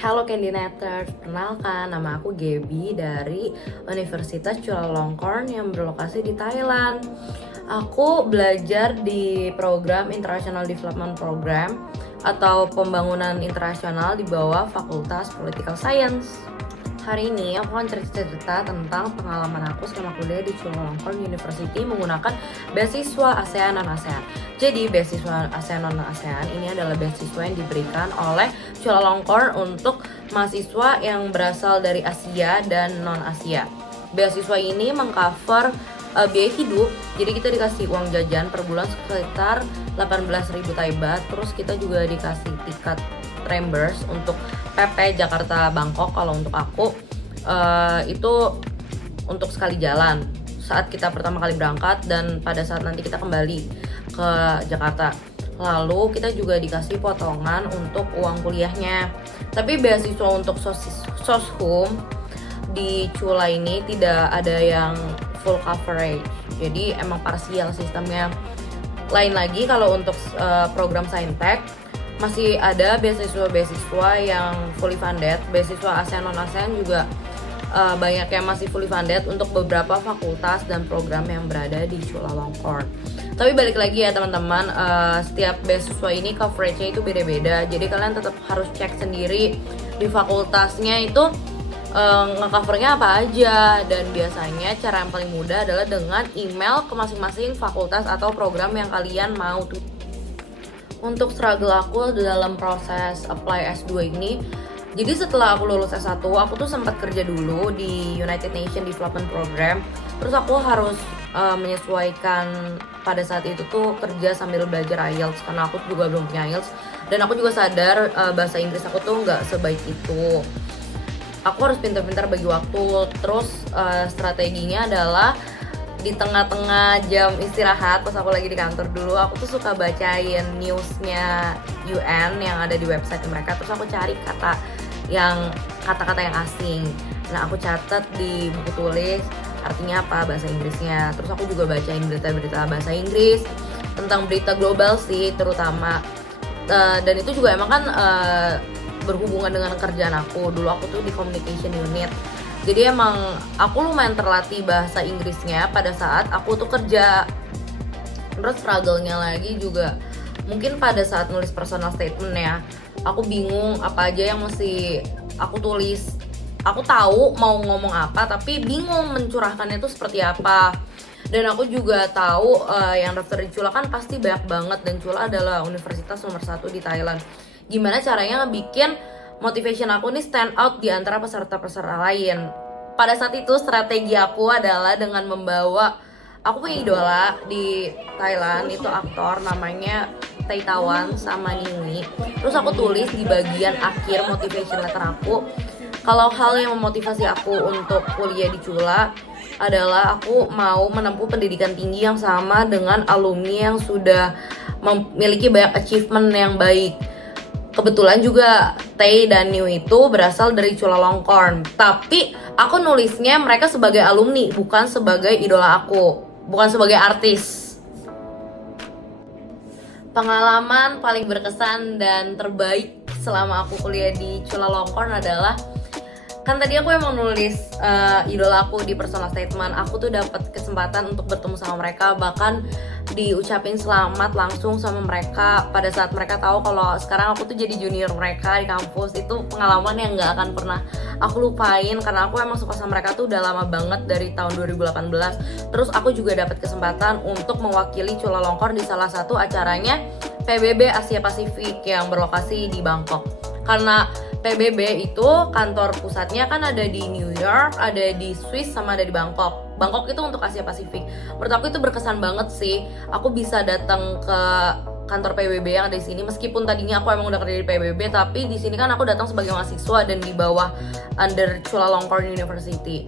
Halo Candinators, perkenalkan nama aku Gaby dari Universitas Chulalongkorn yang berlokasi di Thailand. Aku belajar di program International Development Program atau pembangunan internasional di bawah Fakultas Political Science. Hari ini aku akan cerita tentang pengalaman aku selama kuliah di Chulalongkorn University menggunakan beasiswa ASEAN non-ASEAN. Jadi beasiswa ASEAN non-ASEAN ini adalah beasiswa yang diberikan oleh Chulalongkorn untuk mahasiswa yang berasal dari Asia dan non-Asia. Beasiswa ini mengcover biaya hidup, jadi kita dikasih uang jajan per bulan sekitar 18.000 Thai baht. Terus kita juga dikasih tiket reimburse untuk PP Jakarta Bangkok. Kalau untuk aku itu untuk sekali jalan saat kita pertama kali berangkat dan pada saat nanti kita kembali ke Jakarta. Lalu kita juga dikasih potongan untuk uang kuliahnya. Tapi beasiswa untuk soshum di Chula ini tidak ada yang full coverage, jadi emang parsial sistemnya. Lain lagi kalau untuk program Saintek masih ada beasiswa yang fully funded. Beasiswa ASEAN non-ASEAN juga banyak yang masih fully funded untuk beberapa fakultas dan program yang berada di Chulalongkorn. Tapi balik lagi ya teman-teman, setiap beasiswa ini coveragenya itu beda-beda, jadi kalian tetap harus cek sendiri di fakultasnya itu nge-covernya apa aja. Dan biasanya cara yang paling mudah adalah dengan email ke masing-masing fakultas atau program yang kalian mau tuh. Untuk struggle aku dalam proses apply S2 ini, jadi setelah aku lulus S1, aku tuh sempat kerja dulu di United Nations Development Program. Terus aku harus menyesuaikan pada saat itu tuh kerja sambil belajar IELTS, karena aku juga belum punya IELTS. Dan aku juga sadar bahasa Inggris aku tuh nggak sebaik itu. Aku harus pintar-pintar bagi waktu. Terus strateginya adalah di tengah-tengah jam istirahat pas aku lagi di kantor dulu, aku tuh suka bacain newsnya UN yang ada di website mereka. Terus aku cari kata-kata yang asing. Nah, aku catat di buku tulis artinya apa bahasa Inggrisnya. Terus aku juga bacain berita-berita bahasa Inggris tentang berita global sih terutama. Dan itu juga emang kan berhubungan dengan kerjaan aku. Dulu aku tuh di communication unit, jadi emang aku lumayan terlatih bahasa Inggrisnya pada saat aku tuh kerja. Terus struggle-nya lagi juga mungkin pada saat nulis personal statement ya, aku bingung apa aja yang mesti aku tulis. Aku tahu mau ngomong apa tapi bingung mencurahkannya itu seperti apa. Dan aku juga tahu yang daftar di Chula kan pasti banyak banget, dan Chula adalah universitas nomor 1 di Thailand. Gimana caranya bikin motivation aku nih stand out di antara peserta-peserta lain. Pada saat itu strategi aku adalah dengan membawa, aku punya idola di Thailand, itu aktor namanya Taitawan sama Nini. Terus aku tulis di bagian akhir motivation letter aku, kalau hal yang memotivasi aku untuk kuliah di Chula adalah aku mau menempuh pendidikan tinggi yang sama dengan alumni yang sudah memiliki banyak achievement yang baik. Kebetulan juga Tay dan New itu berasal dari Chulalongkorn, tapi aku nulisnya mereka sebagai alumni, bukan sebagai idola aku, bukan sebagai artis. Pengalaman paling berkesan dan terbaik selama aku kuliah di Chulalongkorn adalah, kan tadi aku emang nulis idola aku di personal statement. Aku tuh dapat kesempatan untuk bertemu sama mereka, bahkan diucapin selamat langsung sama mereka pada saat mereka tahu kalau sekarang aku tuh jadi junior mereka di kampus. Itu pengalaman yang nggak akan pernah aku lupain, karena aku emang suka sama mereka tuh udah lama banget, dari tahun 2018. Terus aku juga dapat kesempatan untuk mewakili Chulalongkorn di salah satu acaranya PBB Asia Pasifik yang berlokasi di Bangkok. Karena PBB itu kantor pusatnya kan ada di New York, ada di Swiss, sama ada di Bangkok. Bangkok itu untuk Asia Pasifik. Menurut aku itu berkesan banget sih. Aku bisa datang ke kantor PBB yang ada di sini, meskipun tadinya aku emang udah kerja di PBB, tapi di sini kan aku datang sebagai mahasiswa dan di bawah under Chulalongkorn University.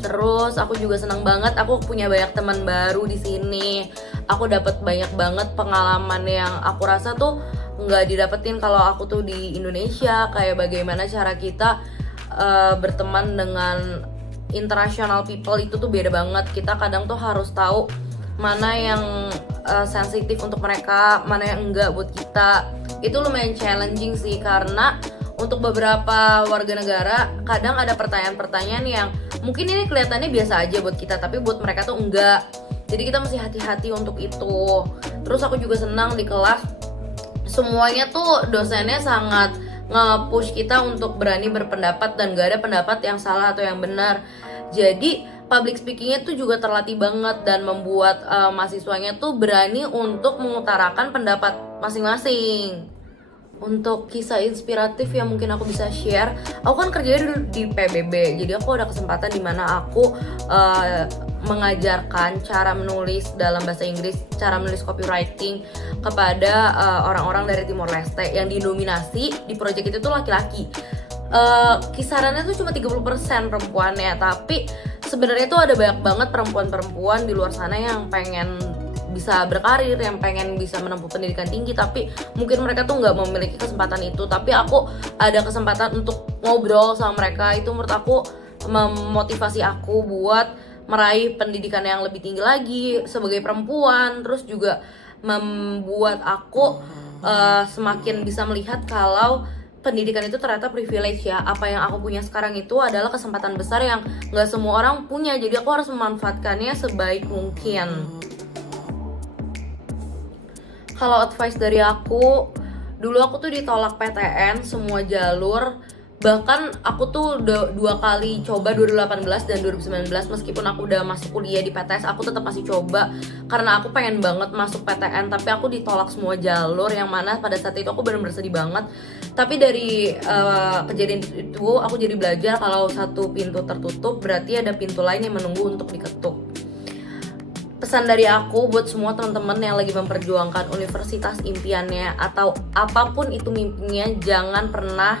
Terus aku juga senang banget, aku punya banyak teman baru di sini. Aku dapat banyak banget pengalaman yang aku rasa tuh nggak didapetin kalau aku tuh di Indonesia. Kayak bagaimana cara kita berteman dengan international people itu tuh beda banget. Kita kadang tuh harus tahu mana yang sensitif untuk mereka, mana yang enggak buat kita. Itu lumayan challenging sih, karena untuk beberapa warga negara kadang ada pertanyaan-pertanyaan yang mungkin ini kelihatannya biasa aja buat kita, tapi buat mereka tuh enggak. Jadi kita mesti hati-hati untuk itu. Terus aku juga senang di kelas semuanya tuh dosennya sangat nge-push kita untuk berani berpendapat dan gak ada pendapat yang salah atau yang benar. Jadi public speakingnya tuh juga terlatih banget dan membuat mahasiswanya tuh berani untuk mengutarakan pendapat masing-masing. Untuk kisah inspiratif yang mungkin aku bisa share, aku kan kerjanya dulu di PBB, jadi aku ada kesempatan dimana aku mengajarkan cara menulis dalam bahasa Inggris, cara menulis copywriting kepada orang-orang dari Timor Leste yang dinominasi di project itu tuh laki-laki. Kisarannya tuh cuma 30% perempuannya, tapi sebenarnya tuh ada banyak banget perempuan-perempuan di luar sana yang pengen bisa berkarir, yang pengen bisa menempuh pendidikan tinggi, tapi mungkin mereka tuh nggak memiliki kesempatan itu. Tapi aku ada kesempatan untuk ngobrol sama mereka, itu menurut aku memotivasi aku buat meraih pendidikan yang lebih tinggi lagi sebagai perempuan. Terus juga membuat aku semakin bisa melihat kalau pendidikan itu ternyata privilege ya. Apa yang aku punya sekarang itu adalah kesempatan besar yang nggak semua orang punya, jadi aku harus memanfaatkannya sebaik mungkin. Kalau advice dari aku, dulu aku tuh ditolak PTN semua jalur. Bahkan aku tuh udah 2 kali coba 2018 dan 2019, meskipun aku udah masuk kuliah di PTS, aku tetap masih coba karena aku pengen banget masuk PTN, tapi aku ditolak semua jalur, yang mana pada saat itu aku benar-benar sedih banget. Tapi dari kejadian itu aku jadi belajar kalau satu pintu tertutup berarti ada pintu lain yang menunggu untuk diketuk. Pesan dari aku buat semua teman-teman yang lagi memperjuangkan universitas impiannya atau apapun itu mimpinya, jangan pernah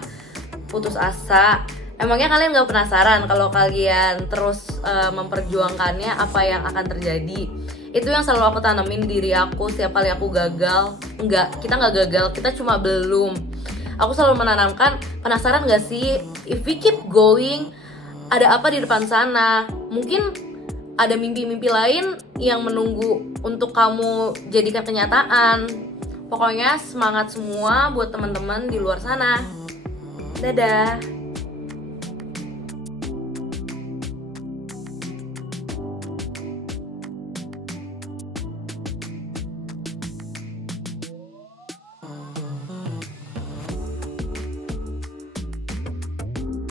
putus asa. Emangnya kalian gak penasaran kalau kalian terus memperjuangkannya apa yang akan terjadi? Itu yang selalu aku tanamin di diri aku setiap kali aku gagal. Enggak, kita gak gagal, kita cuma belum. Aku selalu menanamkan, penasaran gak sih if we keep going, ada apa di depan sana? Mungkin ada mimpi-mimpi lain yang menunggu untuk kamu jadikan kenyataan. Pokoknya semangat semua buat teman-teman di luar sana. Dadah.